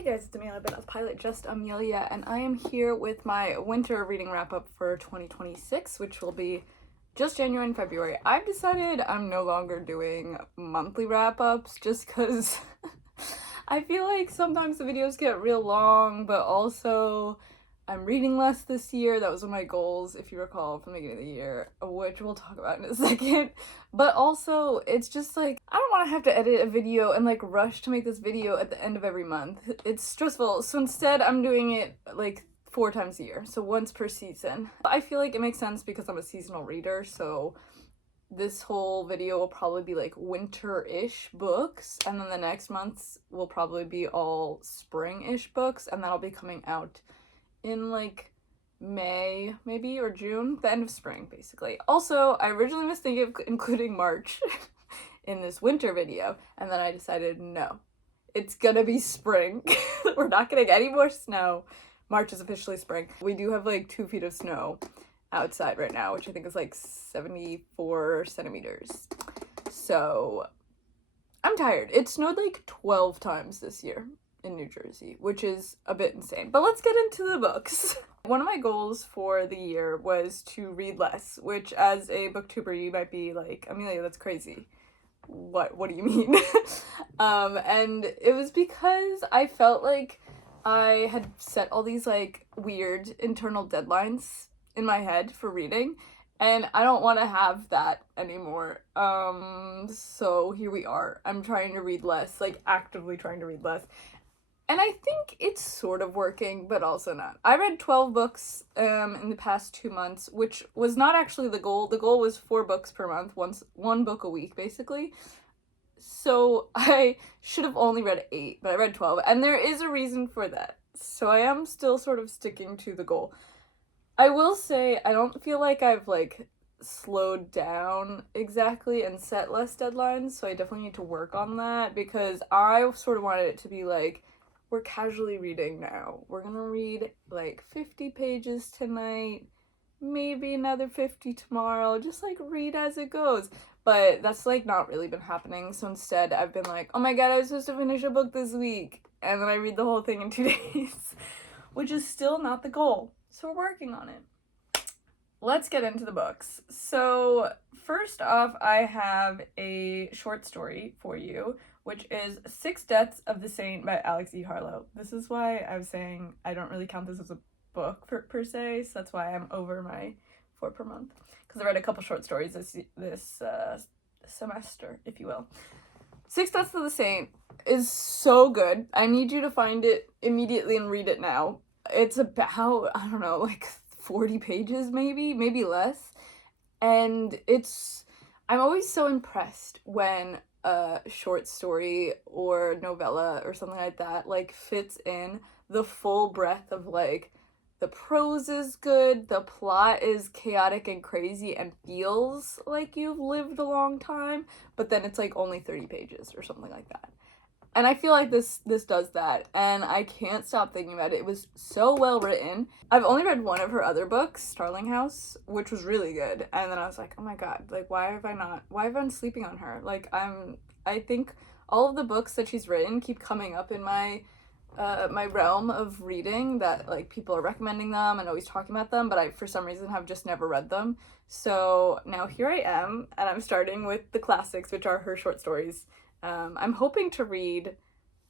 Hey guys, it's AmeliaNotThePilot, just Amelia, and I am here with my winter reading wrap-up for 2026, which will be just January and February. I've decided I'm no longer doing monthly wrap-ups just because I feel like sometimes the videos get real long, but also I'm reading less this year. That was one of my goals, if you recall, from the beginning of the year, which we'll talk about in a second. But also, it's just like, I don't want to have to edit a video and like rush to make this video at the end of every month. It's stressful. So instead, I'm doing it like 4 times a year, so once per season. I feel like it makes sense because I'm a seasonal reader, so this whole video will probably be like winter-ish books, and then the next months will probably be all spring-ish books, and that'll be coming out in like May maybe or June, the end of spring basically. Also, I originally was thinking of including March in this winter video, and then I decided no, it's gonna be spring. We're not getting any more snow. March is officially spring. We do have like 2 feet of snow outside right now, which I think is like 74 centimeters. So I'm tired. It snowed like 12 times this year in New Jersey, which is a bit insane. But let's get into the books. One of my goals for the year was to read less, which as a booktuber you might be like, Amelia, that's crazy. What do you mean? And it was because I felt like I had set all these like weird internal deadlines in my head for reading, and I don't want to have that anymore. So here we are. I'm trying to read less, like actively trying to read less. And I think it's sort of working, but also not. I read 12 books in the past 2 months, which was not actually the goal. The goal was 4 books per month, one book a week, basically. So I should have only read 8, but I read 12, and there is a reason for that. So I am still sort of sticking to the goal. I will say I don't feel like I've like slowed down exactly and set less deadlines, so I definitely need to work on that, because I sort of wanted it to be like, we're casually reading now. We're gonna read like 50 pages tonight, maybe another 50 tomorrow, just like read as it goes. But that's like not really been happening, so instead I've been like, oh my god, I was supposed to finish a book this week, and then I read the whole thing in 2 days, which is still not the goal. So we're working on it. Let's get into the books. So first off, I have a short story for you, which is 6 Deaths of the Saint by Alex E. Harlow. This is why I was saying I don't really count this as a book per se, so that's why I'm over my 4 per month. Because I read a couple short stories this semester, if you will. 6 Deaths of the Saint is so good. I need you to find it immediately and read it now. It's about, I don't know, like 40 pages maybe less. And I'm always so impressed when a short story or novella or something like that like fits in the full breadth of like, the prose is good, the plot is chaotic and crazy and feels like you've lived a long time, but then it's like only 30 pages or something like that. And I feel like this does that, and I can't stop thinking about it. It was so well written. I've only read one of her other books, Starling House, which was really good, and then I was like, oh my god, like why have I been sleeping on her? Like I think all of the books that she's written keep coming up in my realm of reading, that like people are recommending them and always talking about them, but I for some reason have just never read them. So now here I am, and I'm starting with the classics, which are her short stories. I'm hoping to read,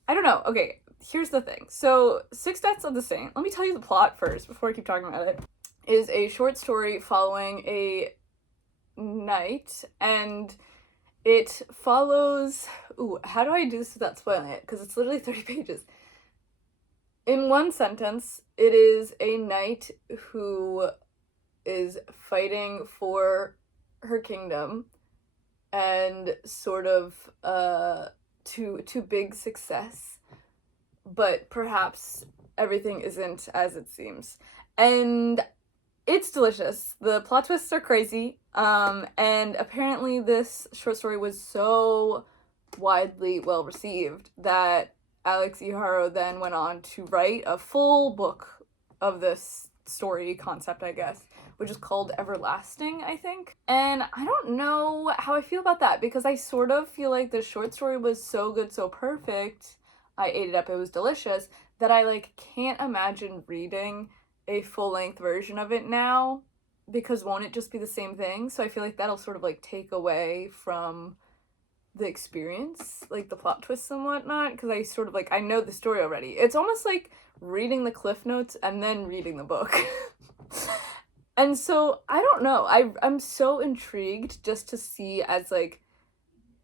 I don't know, okay, here's the thing. So 6 Deaths of the Saint, let me tell you the plot first before I keep talking about it, is a short story following a knight, and it follows, how do I do this without spoiling it? Because it's literally 30 pages. In one sentence, it is a knight who is fighting for her kingdom, and sort of to big success, but perhaps everything isn't as it seems, and it's delicious. The plot twists are crazy, and apparently this short story was so widely well received that Alex E. Harlow then went on to write a full book of this story concept, I guess, which is called Everlasting, I think. And I don't know how I feel about that, because I sort of feel like the short story was so good, so perfect, I ate it up, it was delicious, that I like can't imagine reading a full-length version of it now, because won't it just be the same thing? So I feel like that'll sort of like take away from the experience, like the plot twists and whatnot, because I sort of like, I know the story already. It's almost like reading the cliff notes and then reading the book. And so I don't know, I'm so intrigued just to see as like,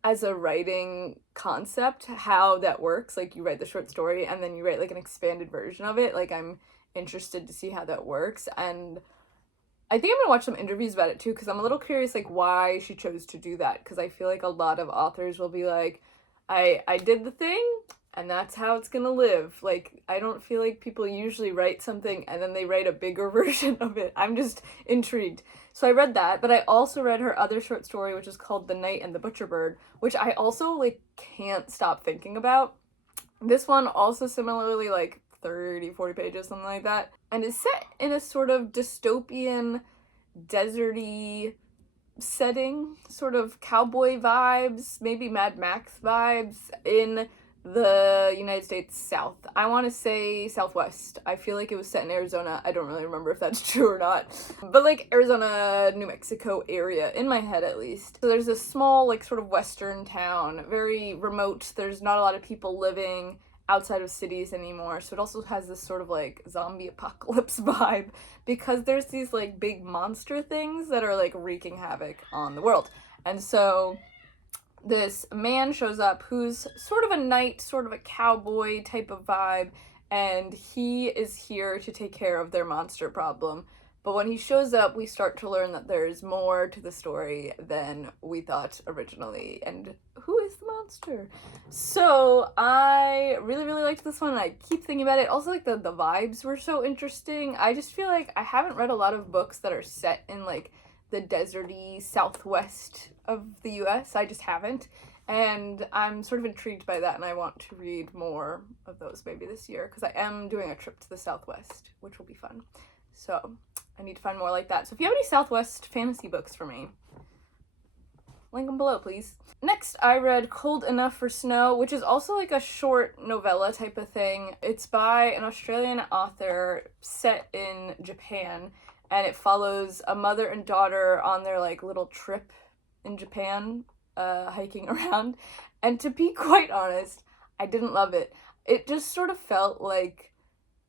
as a writing concept, how that works. Like, you write the short story and then you write like an expanded version of it. Like, I'm interested to see how that works, and I think I'm gonna watch some interviews about it too, because I'm a little curious like why she chose to do that, because I feel like a lot of authors will be like, I did the thing and that's how it's gonna live. Like, I don't feel like people usually write something and then they write a bigger version of it. I'm just intrigued. So I read that, but I also read her other short story, which is called The Knight and the Butcherbird, which I also like can't stop thinking about. This one also similarly like 30-40 pages, something like that, and it's set in a sort of dystopian, deserty setting, sort of cowboy vibes, maybe Mad Max vibes, in the United States South. I want to say Southwest. I feel like it was set in Arizona. I don't really remember if that's true or not, but like Arizona, New Mexico area, in my head at least. So there's a small like sort of western town, very remote. There's not a lot of people living outside of cities anymore, so it also has this sort of like zombie apocalypse vibe, because there's these like big monster things that are like wreaking havoc on the world. And so this man shows up who's sort of a knight, sort of a cowboy type of vibe, and he is here to take care of their monster problem. But when he shows up, we start to learn that there's more to the story than we thought originally. And who is the monster? So I really, really liked this one, and I keep thinking about it. Also, like, the vibes were so interesting. I just feel like I haven't read a lot of books that are set in, like, the deserty southwest of the US. I just haven't. And I'm sort of intrigued by that, and I want to read more of those maybe this year, because I am doing a trip to the Southwest, which will be fun. So I need to find more like that. So if you have any Southwest fantasy books for me, link them below, please. Next, I read Cold Enough for Snow, which is also like a short novella type of thing. It's by an Australian author set in Japan, and it follows a mother and daughter on their like little trip in Japan, hiking around. And to be quite honest, I didn't love it. It just sort of felt like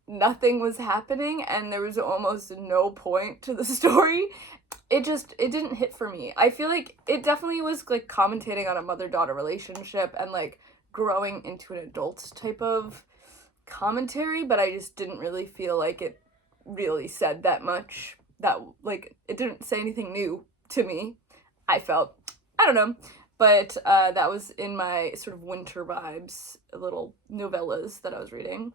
nothing was happening and there was almost no point to the story. It didn't hit for me. I feel like it definitely was like commentating on a mother-daughter relationship and like growing into an adult type of commentary, but I just didn't really feel like it really said that much. That, like, it didn't say anything new to me, I felt. I don't know. But that was in my sort of winter vibes, little novellas that I was reading.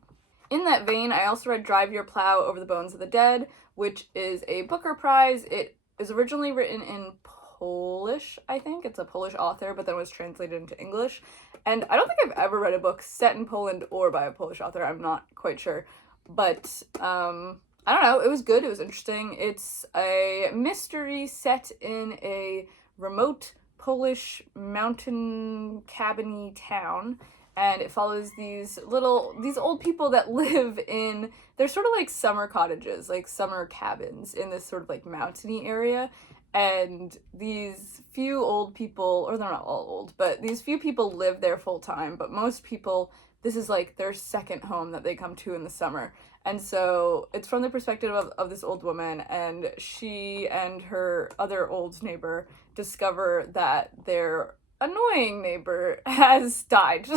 In that vein, I also read Drive Your Plow Over the Bones of the Dead, which is a Booker Prize. It is originally written in Polish, I think. It's a Polish author, but then was translated into English. And I don't think I've ever read a book set in Poland or by a Polish author. I'm not quite sure. But, I don't know. It was good. It was interesting. It's a mystery set in a remote Polish mountain cabin-y town. And it follows these old people that live in, they're sort of like summer cottages, like summer cabins in this sort of like mountainy area. And these few old people, or they're not all old, but these few people live there full time. But most people, this is like their second home that they come to in the summer. And so it's from the perspective of this old woman, and she and her other old neighbor discover that their annoying neighbor has died.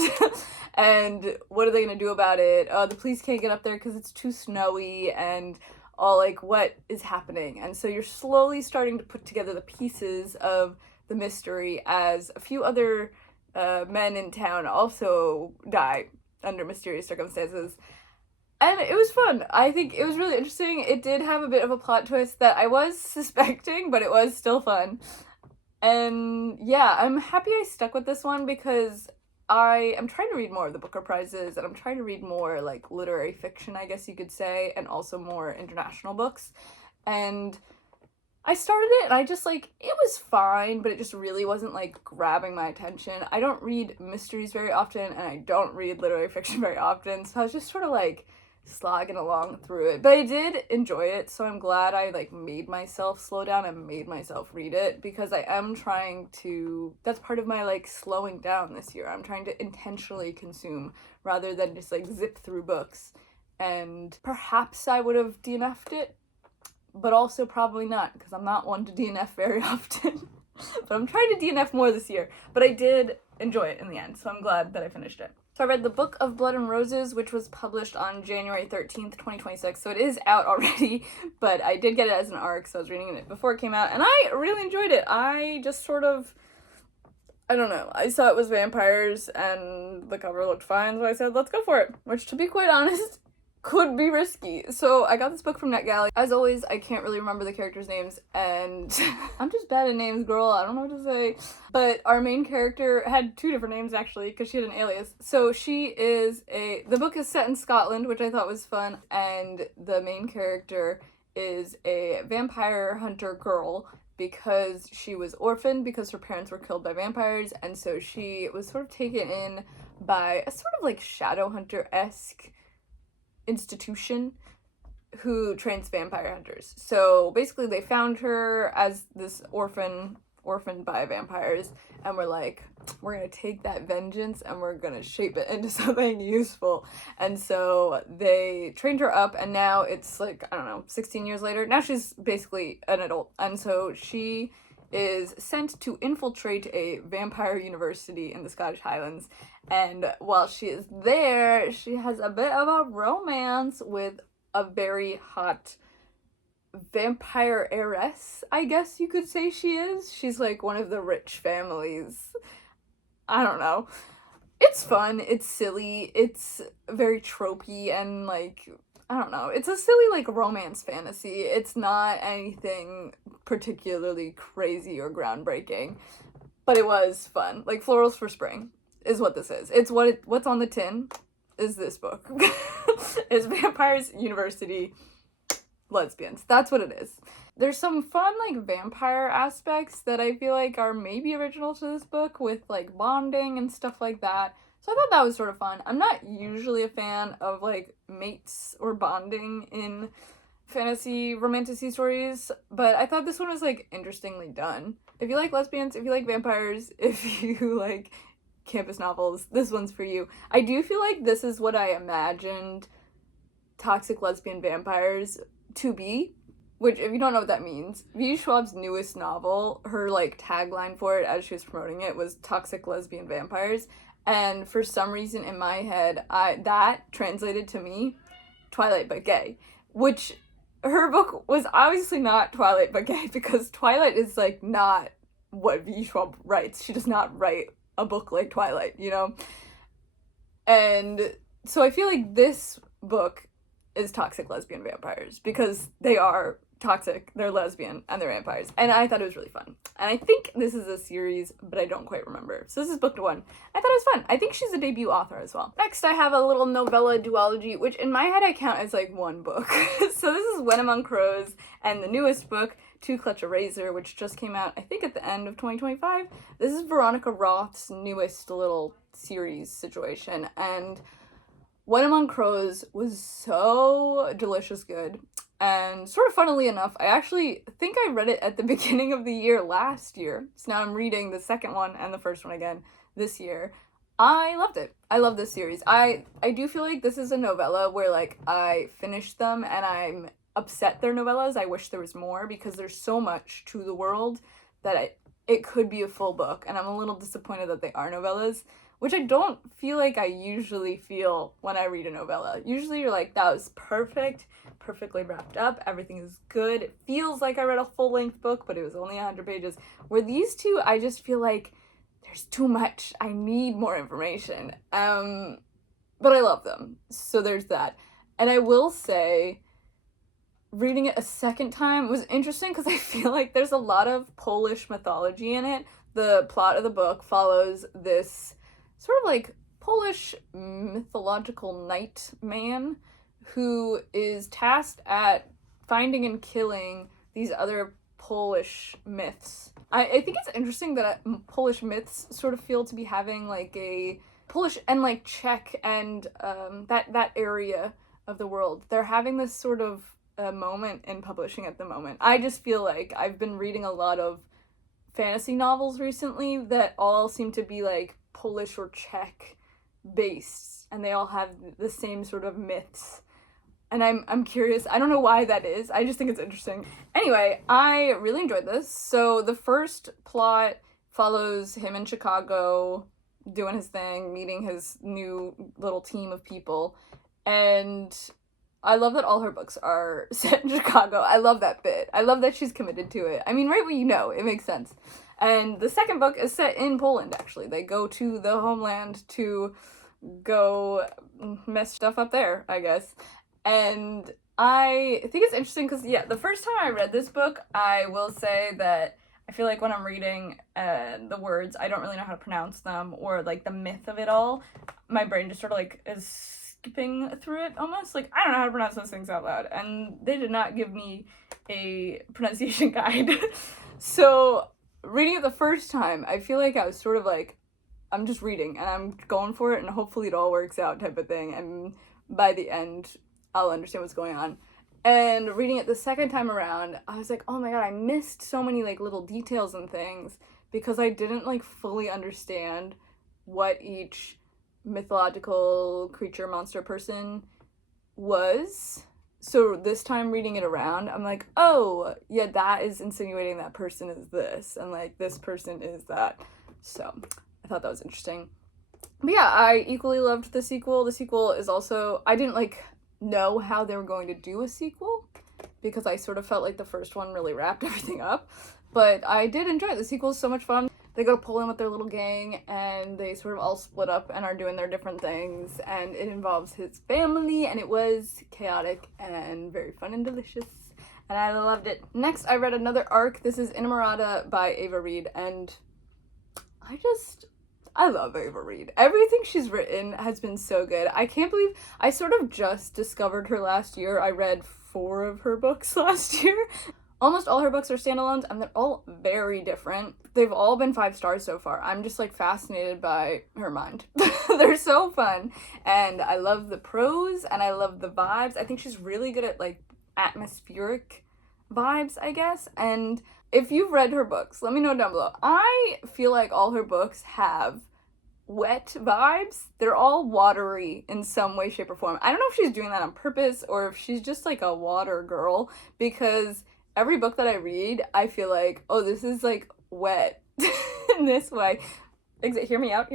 And what are they gonna do about it? The police can't get up there because it's too snowy, and all like, what is happening? And so you're slowly starting to put together the pieces of the mystery as a few other men in town also die under mysterious circumstances. And it was fun. I think it was really interesting. It did have a bit of a plot twist that I was suspecting, but it was still fun. And yeah, I'm happy I stuck with this one, because I am trying to read more of the Booker Prizes, and I'm trying to read more like literary fiction, I guess you could say, and also more international books. And I started it and I just, like, it was fine, but it just really wasn't, like, grabbing my attention. I don't read mysteries very often, and I don't read literary fiction very often, so I was just sort of, like, slogging along through it. But I did enjoy it, so I'm glad I, like, made myself slow down and made myself read it, because I am trying to, that's part of my, like, slowing down this year. I'm trying to intentionally consume rather than just, like, zip through books. And perhaps I would have DNF'd it, but also probably not, because I'm not one to DNF very often. But I'm trying to DNF more this year. But I did enjoy it in the end, so I'm glad that I finished it. So I read The Book of Blood and Roses, which was published on January 13th, 2026, so it is out already, but I did get it as an ARC, so I was reading it before it came out, and I really enjoyed it. I just sort of, I don't know, I saw it was vampires, and the cover looked fine, so I said, let's go for it. Which, to be quite honest, could be risky. So I got this book from NetGalley. As always, I can't really remember the characters' names, and I'm just bad at names, girl. I don't know what to say. But our main character had 2 different names, actually, because she had an alias. So she is the book is set in Scotland, which I thought was fun, and the main character is a vampire hunter girl because she was orphaned because her parents were killed by vampires, and so she was sort of taken in by a sort of like shadow hunter-esque institution who trains vampire hunters. So basically they found her as this orphaned by vampires, and we're like, we're gonna take that vengeance and we're gonna shape it into something useful. And so they trained her up, and now it's like, I don't know, 16 years later, now she's basically an adult, and so she is sent to infiltrate a vampire university in the Scottish Highlands. And while she is there, she has a bit of a romance with a very hot vampire heiress, I guess you could say she is. She's like one of the rich families. I don't know. It's fun, it's silly, it's very tropey, and like, I don't know, it's a silly like romance fantasy. It's not anything particularly crazy or groundbreaking, but it was fun. Like, florals for spring is what this is. It's what's on the tin is this book. It's Vampires University Lesbians. That's what it is. There's some fun, like, vampire aspects that I feel like are maybe original to this book, with, like, bonding and stuff like that. So I thought that was sort of fun. I'm not usually a fan of, like, mates or bonding in fantasy romantasy stories, but I thought this one was, like, interestingly done. If you like lesbians, if you like vampires, if you like campus novels, this one's for you. I do feel like this is what I imagined toxic lesbian vampires to be, which, if you don't know what that means, V. Schwab's newest novel, her, like, tagline for it as she was promoting it was toxic lesbian vampires, and for some reason in my head, that translated to me Twilight but gay, which her book was obviously not Twilight but gay, because Twilight is, like, not what V. Schwab writes. She does not write a book like Twilight, you know? And so I feel like this book is toxic lesbian vampires, because they are toxic, they're lesbian, and they're vampires. And I thought it was really fun. And I think this is a series, but I don't quite remember. So this is book 1. I thought it was fun. I think she's a debut author as well. Next, I have a little novella duology, which in my head I count as like one book. So this is When Among Crows, and the newest book, To Clutch a Razor, which just came out, I think, at the end of 2025. This is Veronica Roth's newest little series situation, and When Among Crows was so delicious good. And sort of funnily enough, I actually think I read it at the beginning of the year last year. So now I'm reading the second one and the first one again this year. I loved it. I love this series. I do feel like this is a novella where, like, I finished them and I'm upset they're novellas. I wish there was more, because there's so much to the world that it could be a full book, and I'm a little disappointed that they are novellas, which I don't feel like I usually feel when I read a novella. Usually you're like, that was perfect, perfectly wrapped up, everything is good, it feels like I read a full-length book, but it was only 100 pages. Where these two, I just feel like there's too much, I need more information. But I love them, so there's that. And I will say, reading it a second time was interesting, because I feel like there's a lot of Polish mythology in it. The plot of the book follows this sort of like Polish mythological knight man who is tasked at finding and killing these other Polish myths. I think it's interesting that Polish myths sort of feel to be having like a Polish and like Czech and that area of the world. They're having this sort of moment in publishing at the moment. I just feel like I've been reading a lot of fantasy novels recently that all seem to be like Polish or Czech based, and they all have the same sort of myths. And I'm curious. I don't know why that is. I just think it's interesting. Anyway, I really enjoyed this. So the first plot follows him in Chicago doing his thing, meeting his new little team of people. And I love that all her books are set in Chicago. I love that bit. I love that she's committed to it. I mean, right when you know, it makes sense. And the second book is set in Poland, actually. They go to the homeland to go mess stuff up there, I guess. And I think it's interesting because, yeah, the first time I read this book, I will say that I feel like when I'm reading the words, I don't really know how to pronounce them, or like the myth of it all. My brain just sort of like is skipping through it almost. Like, I don't know how to pronounce those things out loud. And they did not give me a pronunciation guide. So reading it the first time, I feel like I was sort of like, I'm just reading and I'm going for it and hopefully it all works out type of thing. And by the end, I'll understand what's going on. And reading it the second time around, I was like, oh my god, I missed so many like little details and things because I didn't like fully understand what each mythological creature, monster, person was. So this time reading it around, I'm like, oh, yeah, that is insinuating that person is this, and like this person is that. So I thought that was interesting. But yeah, I equally loved the sequel. The sequel is also, I didn't like know how they were going to do a sequel because I sort of felt like the first one really wrapped everything up, but I did enjoy it. The sequel is so much fun. They go to Poland with their little gang and they sort of all split up and are doing their different things, and it involves his family, and it was chaotic and very fun and delicious, and I loved it. Next, I read another arc. This is Innamorata by Ava Reid, and I love Ava Reid. Everything she's written has been so good. I can't believe I sort of just discovered her last year. I read 4 of her books last year. Almost all her books are standalones, and they're all very different. They've all been 5 stars so far. I'm just, like, fascinated by her mind. They're so fun, and I love the prose, and I love the vibes. I think she's really good at, like, atmospheric vibes, I guess, and if you've read her books, let me know down below. I feel like all her books have wet vibes. They're all watery in some way, shape, or form. I don't know if she's doing that on purpose or if she's just, like, a water girl, because every book that I read, I feel like, oh, this is, like, wet in this way. Hear me out.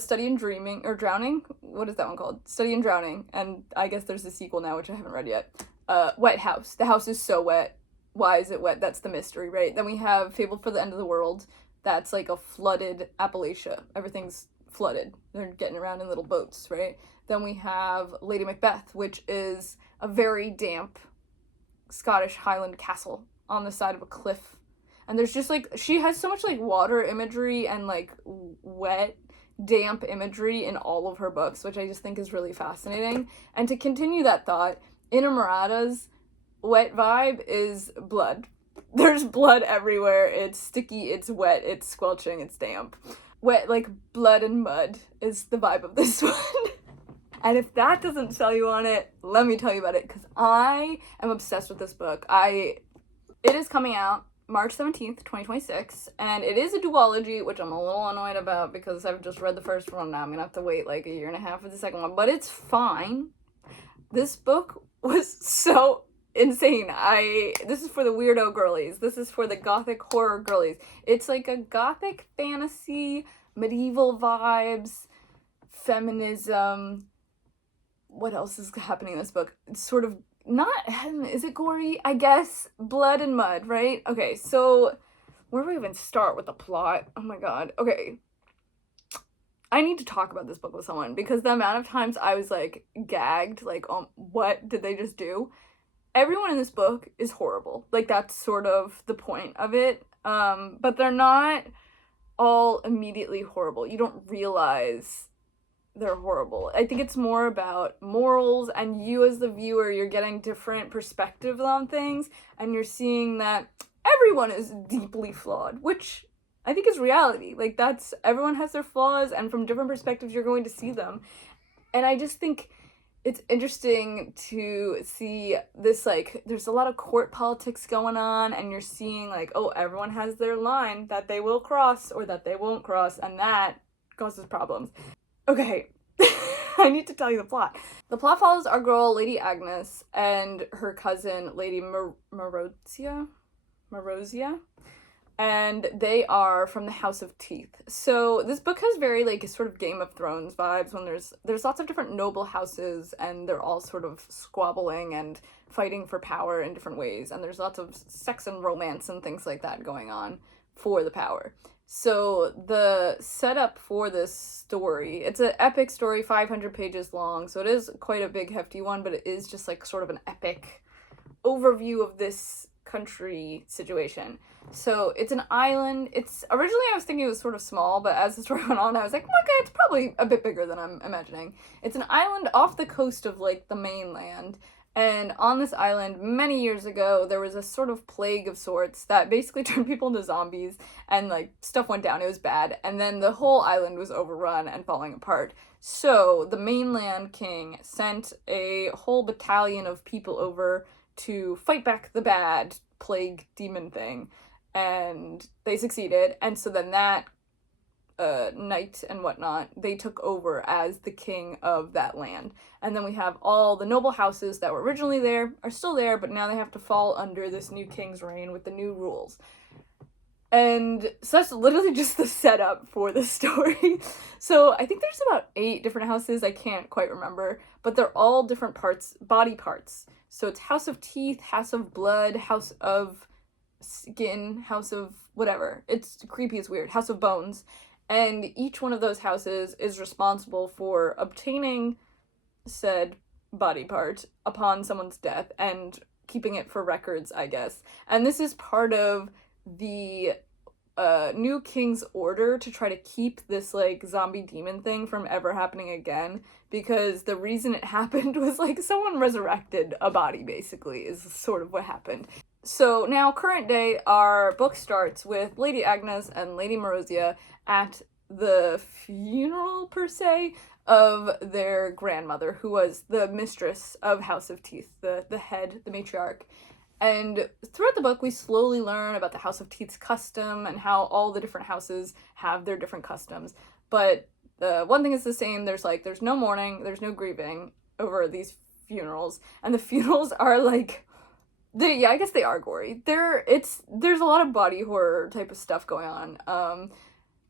Study in Dreaming, or Drowning? What is that one called? Study in Drowning. And I guess there's a sequel now, which I haven't read yet. Wet House. The house is so wet. Why is it wet? That's the mystery, right? Then we have Fable for the End of the World. That's, like, a flooded Appalachia. Everything's flooded. They're getting around in little boats, right? Then we have Lady Macbeth, which is a very damp Scottish Highland castle on the side of a cliff, and there's just like, she has so much like water imagery and like wet, damp imagery in all of her books, which I just think is really fascinating. And to continue that thought, Innamorata's wet vibe is blood. There's blood everywhere. It's sticky, it's wet, it's squelching, it's damp. Wet, like blood and mud is the vibe of this one. And if that doesn't sell you on it, let me tell you about it, because I am obsessed with this book. It is coming out March 17th, 2026, and it is a duology, which I'm a little annoyed about because I've just read the first one. Now I'm gonna have to wait like a year and a half for the second one, but it's fine. This book was so insane. This is for the weirdo girlies. This is for the gothic horror girlies. It's like a gothic fantasy, medieval vibes, feminism. What else is happening in this book? It's sort of not, is it gory? I guess blood and mud, right? Okay, so where do we even start with the plot? Oh my god. Okay, I need to talk about this book with someone because the amount of times I was like gagged, like, what did they just do? Everyone in this book is horrible. Like, that's sort of the point of it. But they're not all immediately horrible. You don't realize they're horrible. I think it's more about morals, and you as the viewer, you're getting different perspectives on things, and you're seeing that everyone is deeply flawed, which I think is reality. Like, that's, everyone has their flaws, and from different perspectives you're going to see them. And I just think it's interesting to see this, like, there's a lot of court politics going on, and you're seeing, like, oh, everyone has their line that they will cross or that they won't cross, and that causes problems. Okay, I need to tell you the plot. The plot follows our girl, Lady Agnes, and her cousin, Lady Marozia, and they are from the House of Teeth. So this book has very, like, sort of Game of Thrones vibes, when there's lots of different noble houses, and they're all sort of squabbling and fighting for power in different ways, and there's lots of sex and romance and things like that going on for the power. So the setup for this story, it's an epic story, 500 pages long, so it is quite a big, hefty one, but it is just, like, sort of an epic overview of this country situation. So it's an island. It's originally, I was thinking it was sort of small, but as the story went on, I was like, okay, it's probably a bit bigger than I'm imagining. It's an island off the coast of, like, the mainland, and on this island, many years ago, there was a sort of plague of sorts that basically turned people into zombies, and, like, stuff went down. It was bad, and then the whole island was overrun and falling apart. So the mainland king sent a whole battalion of people over to fight back the bad plague demon thing, and they succeeded, and so then that knight and whatnot, they took over as the king of that land. And then we have all the noble houses that were originally there are still there, but now they have to fall under this new king's reign with the new rules. And so that's literally just the setup for the story. So I think there's about 8 different houses, I can't quite remember, but they're all different parts, body parts. So it's House of Teeth, House of Blood, House of Skin, House of whatever. It's creepy, it's weird. House of Bones. And each one of those houses is responsible for obtaining said body part upon someone's death and keeping it for records, I guess. And this is part of the new king's order to try to keep this, like, zombie demon thing from ever happening again, because the reason it happened was, like, someone resurrected a body, basically, is sort of what happened. So now, current day, our book starts with Lady Agnes and Lady Marozia at the funeral, per se, of their grandmother, who was the mistress of House of Teeth, the head, the matriarch. And throughout the book, we slowly learn about the House of Teeth's custom and how all the different houses have their different customs. But one thing is the same, there's no mourning, there's no grieving over these funerals, and the funerals are, like, I guess they are gory. There's a lot of body horror type of stuff going on,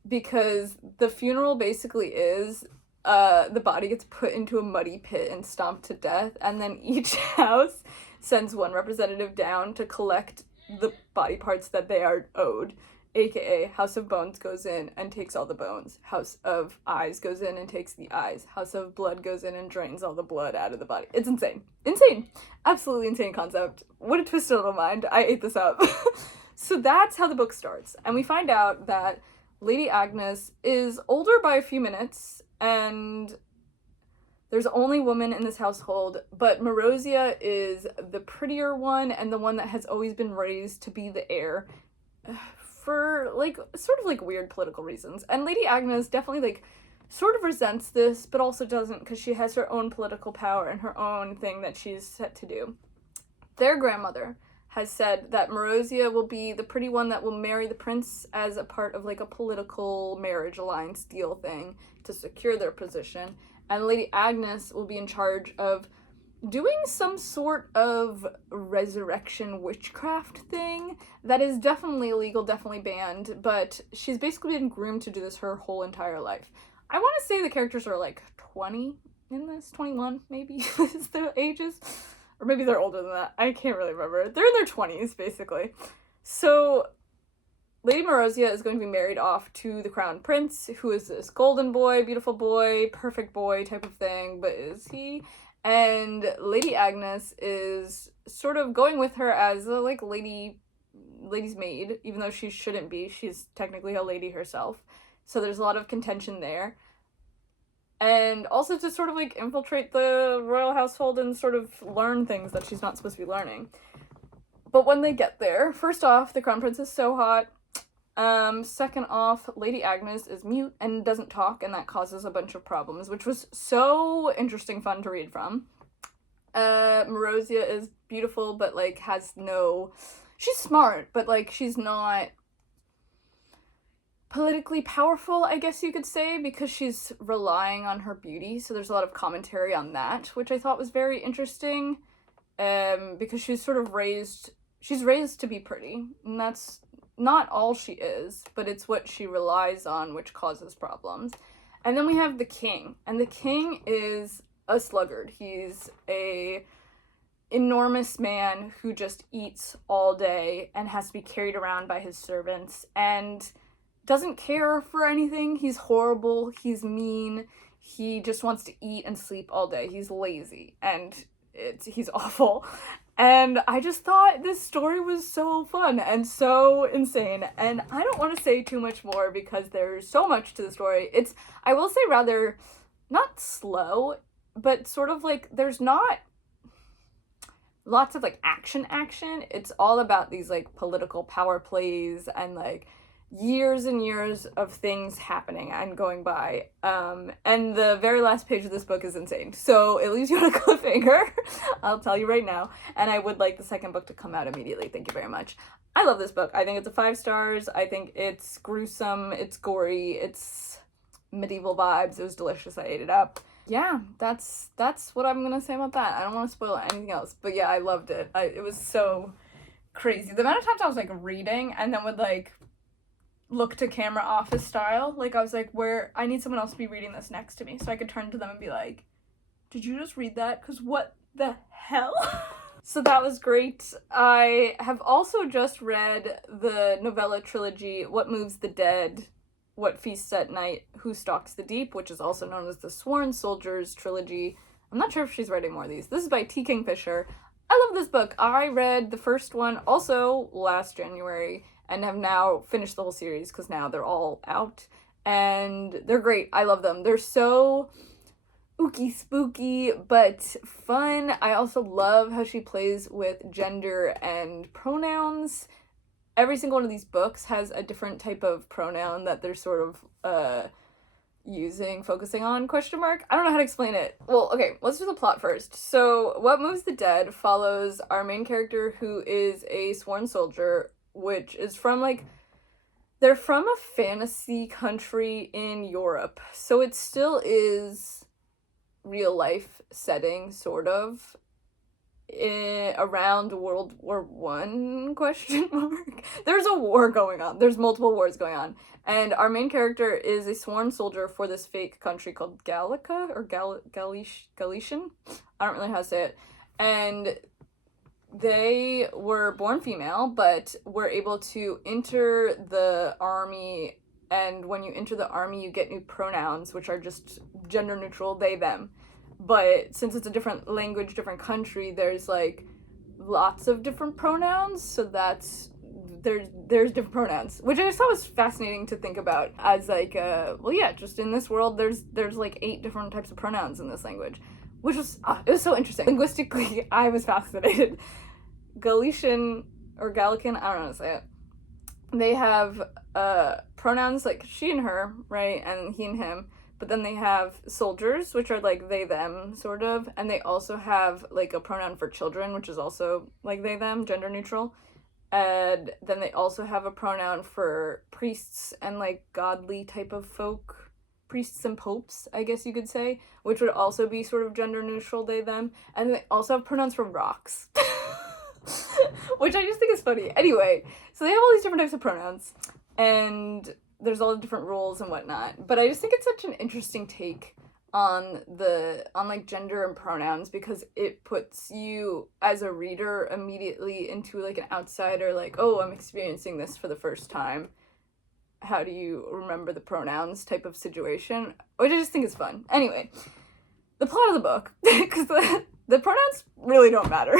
because the funeral basically is, the body gets put into a muddy pit and stomped to death, and then each house sends one representative down to collect the body parts that they are owed, aka House of Bones goes in and takes all the bones, House of Eyes goes in and takes the eyes, House of Blood goes in and drains all the blood out of the body. It's insane. Absolutely insane concept. What a twisted little mind. I ate this up. So that's how the book starts, and we find out that Lady Agnes is older by a few minutes, and there's only women in this household, but Marozia is the prettier one and the one that has always been raised to be the heir for, like, sort of, like, weird political reasons. And Lady Agnes definitely, like, sort of resents this, but also doesn't, because she has her own political power and her own thing that she's set to do. Their grandmother has said that Marozia will be the pretty one that will marry the prince as a part of, like, a political marriage alliance deal thing to secure their position. And Lady Agnes will be in charge of doing some sort of resurrection witchcraft thing that is definitely illegal, definitely banned, but she's basically been groomed to do this her whole entire life. I want to say the characters are, like, 20 in this, 21 maybe is their ages, or maybe they're older than that. I can't really remember. They're in their 20s, basically. So Lady Marozia is going to be married off to the crown prince, who is this golden boy, beautiful boy, perfect boy type of thing, but is he? And Lady Agnes is sort of going with her as a, like, lady's maid, even though she shouldn't be. She's technically a lady herself. So there's a lot of contention there. and also to sort of like infiltrate the royal household and sort of learn things that she's not supposed to be learning. But when they get there, first off, the crown prince is so hot. Second off, Lady Agnes is mute and doesn't talk, and that causes a bunch of problems, which was so interesting, fun to read from. Marozia is beautiful, but, like, has no... She's smart, but, like, she's not politically powerful, I guess you could say, because she's relying on her beauty, so there's a lot of commentary on that, which I thought was very interesting, because she's sort of raised to be pretty, and that's not all she is, but it's what she relies on, which causes problems. And then we have the king, and the king is a sluggard. He's a enormous man who just eats all day and has to be carried around by his servants and doesn't care for anything. He's horrible, he's mean, he just wants to eat and sleep all day. He's lazy, and he's awful. And I just thought this story was so fun and so insane. And I don't want to say too much more because there's so much to the story. It's, I will say, rather not slow, but sort of like there's not lots of like action. It's all about these like political power plays and like years and years of things happening and going by. And the very last page of this book is insane. So it leaves you on a cliffhanger, I'll tell you right now. And I would like the second book to come out immediately. Thank you very much. I love this book. I think it's a 5 stars. I think it's gruesome, it's gory, it's medieval vibes. It was delicious. I ate it up. Yeah, that's what I'm gonna say about that. I don't want to spoil anything else. But yeah, I loved it. It was so crazy. The amount of times I was like reading and then would like look to camera office style. Like, I was like, I need someone else to be reading this next to me so I could turn to them and be like, did you just read that? Because what the hell? So that was great. I have also just read the novella trilogy, What Moves the Dead, What Feasts at Night, Who Stalks the Deep, which is also known as the Sworn Soldiers trilogy. I'm not sure if she's writing more of these. This is by T. Kingfisher. I love this book. I read the first one also last January, and have now finished the whole series because now they're all out. And they're great. I love them. They're so ooky spooky, but fun. I also love how she plays with gender and pronouns. Every single one of these books has a different type of pronoun that they're sort of focusing on, question mark. I don't know how to explain it. Well, okay, let's do the plot first. So, What Moves the Dead follows our main character who is a sworn soldier, which is from, like, they're from a fantasy country in Europe. So it still is real life setting, sort of, around World War I, question mark. There's a war going on. There's multiple wars going on. And our main character is a sworn soldier for this fake country called Gallica, or Galician? I don't really know how to say it. And they were born female, but were able to enter the army, and when you enter the army, you get new pronouns, which are just gender neutral, they, them. But since it's a different language, different country, there's, like, lots of different pronouns, so there's different pronouns, which I just thought was fascinating to think about as, like, well, yeah, just in this world, there's like 8 different types of pronouns in this language. Which was, it was so interesting. Linguistically, I was fascinated. Galician, or Gallican, I don't know how to say it. They have pronouns like she and her, right, and he and him, but then they have soldiers, which are like they, them, sort of, and they also have like a pronoun for children, which is also like they, them, gender neutral, and then they also have a pronoun for priests and like godly type of folk, priests and popes, I guess you could say, which would also be sort of gender neutral, they, them, and they also have pronouns for rocks. Which I just think is funny. Anyway, so they have all these different types of pronouns, and there's all the different rules and whatnot, but I just think it's such an interesting take on like gender and pronouns, because it puts you as a reader immediately into like an outsider, like, oh, I'm experiencing this for the first time. How do you remember the pronouns type of situation, which I just think is fun. Anyway, the plot of the book, because the pronouns really don't matter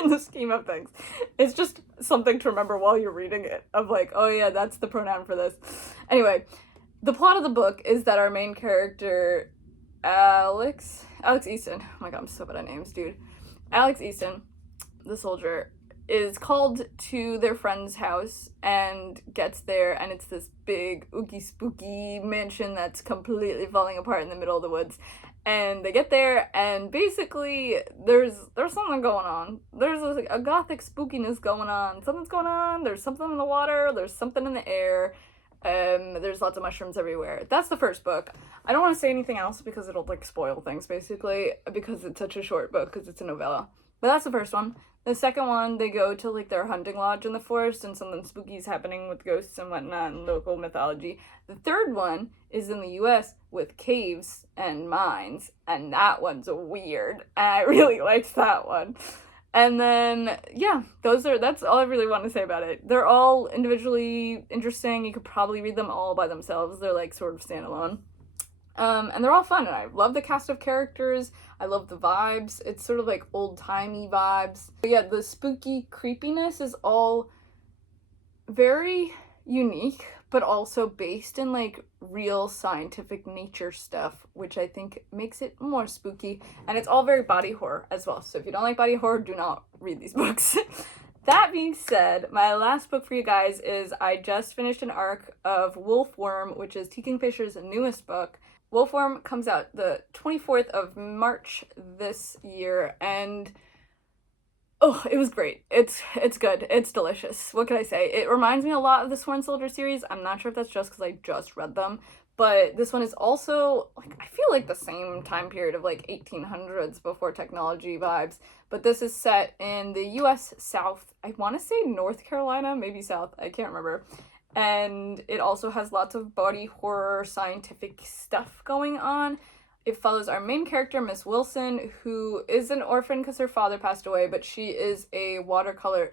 in the scheme of things. It's just something to remember while you're reading it, of like, oh yeah, that's the pronoun for this. Anyway, the plot of the book is that our main character Alex Easton. Oh my god, I'm so bad at names, dude. Alex Easton, the soldier, is called to their friend's house and gets there, and it's this big ooky spooky mansion that's completely falling apart in the middle of the woods. And they get there, and basically there's something going on. There's a gothic spookiness going on. Something's going on. There's something in the water. There's something in the air. There's lots of mushrooms everywhere. That's the first book. I don't want to say anything else because it'll like spoil things basically, because it's such a short book, because it's a novella. But that's the first one. The second one, they go to like their hunting lodge in the forest, and something spooky is happening with ghosts and whatnot and local mythology. The third one is in the US with caves and mines, and that one's weird. And I really liked that one. And then, yeah, that's all I really want to say about it. They're all individually interesting. You could probably read them all by themselves. They're like sort of standalone. And they're all fun, and I love the cast of characters. I love the vibes. It's sort of like old-timey vibes. But yeah, the spooky creepiness is all very unique, but also based in like real scientific nature stuff, which I think makes it more spooky. And it's all very body horror as well. So if you don't like body horror, do not read these books. That being said, my last book for you guys is I just finished an arc of Wolfworm, which is T. Kingfisher's newest book. Wolfworm comes out the 24th of March this year, and oh, it was great. It's good. It's delicious. What can I say? It reminds me a lot of the Sworn Soldier series. I'm not sure if that's just because I just read them, but this one is also, like, I feel like the same time period of, like, 1800s before technology vibes, but this is set in the U.S. South. I want to say North Carolina, maybe South. I can't remember. And it also has lots of body horror scientific stuff going on. It follows our main character, Miss Wilson, who is an orphan because her father passed away, but she is a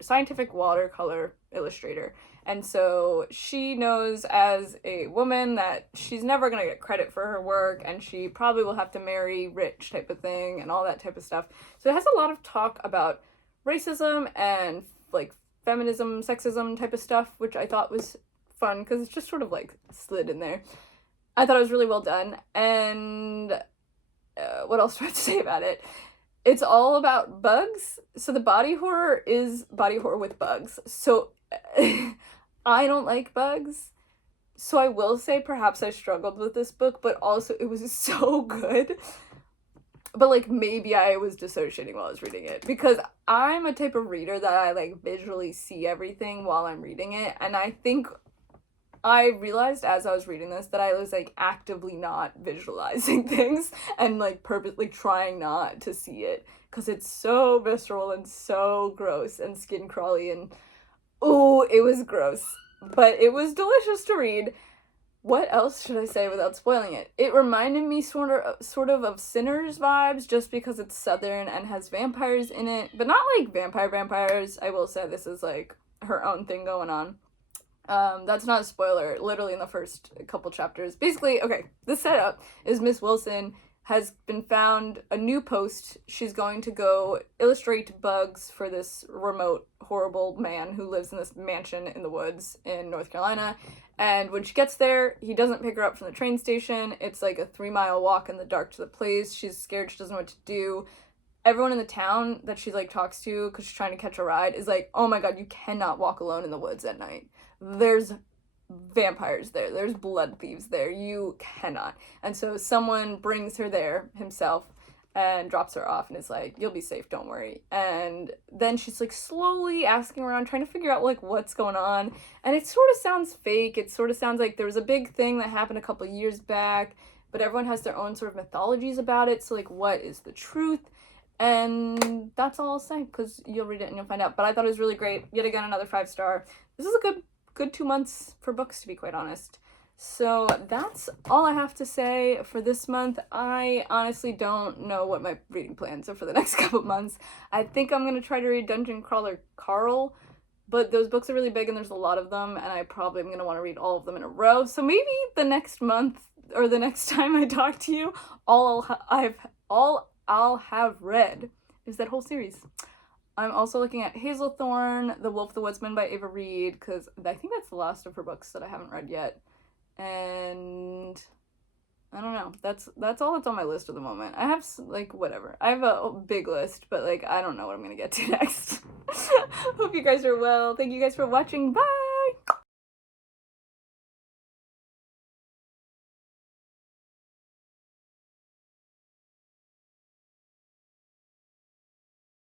scientific watercolor illustrator. And so she knows as a woman that she's never going to get credit for her work, and she probably will have to marry rich type of thing and all that type of stuff. So it has a lot of talk about racism and like feminism, sexism type of stuff, which I thought was fun because it's just sort of like slid in there. I thought it was really well done. And what else do I have to say about it? It's all about bugs. So the body horror is body horror with bugs. So I don't like bugs. So I will say perhaps I struggled with this book, but also it was so good. But like maybe I was dissociating while I was reading it, because I'm a type of reader that I like visually see everything while I'm reading it. And I think I realized as I was reading this that I was like actively not visualizing things and like purposely trying not to see it because it's so visceral and so gross and skin crawly, and oh, it was gross, but it was delicious to read. What else should I say without spoiling it? It reminded me sort of Sinners vibes, just because it's southern and has vampires in it, but not like vampires. I will say this is like her own thing going on. That's not a spoiler, literally in the first couple chapters. Basically, okay, the setup is Miss Wilson has been found a new post. She's going to go illustrate bugs for this remote, horrible man who lives in this mansion in the woods in North Carolina. And when she gets there, he doesn't pick her up from the train station. It's like a 3-mile walk in the dark to the place. She's scared, she doesn't know what to do. Everyone in the town that she like talks to because she's trying to catch a ride is like, oh my god, you cannot walk alone in the woods at night. There's vampires there. There's blood thieves there. You cannot. And so someone brings her there himself and drops her off and is like, you'll be safe, don't worry. And then she's like slowly asking around, trying to figure out like what's going on. And it sort of sounds fake. It sort of sounds like there was a big thing that happened a couple years back, but everyone has their own sort of mythologies about it. So like, what is the truth? And that's all I'll say, because you'll read it and you'll find out. But I thought it was really great. Yet again, another 5-star. This is a good 2 months for books, to be quite honest. So that's all I have to say for this month. I honestly don't know what my reading plans are for the next couple months. I think I'm going to try to read Dungeon Crawler Carl, but those books are really big and there's a lot of them, and I probably am going to want to read all of them in a row. So maybe the next month or the next time I talk to you, all I'll have read is that whole series. I'm also looking at Hazelthorn, The Wolf, the Woodsman by Ava Reed, because I think that's the last of her books that I haven't read yet. And I don't know. That's all that's on my list at the moment. I have like whatever. I have a big list, but like I don't know what I'm gonna get to next. Hope you guys are well. Thank you guys for watching. Bye.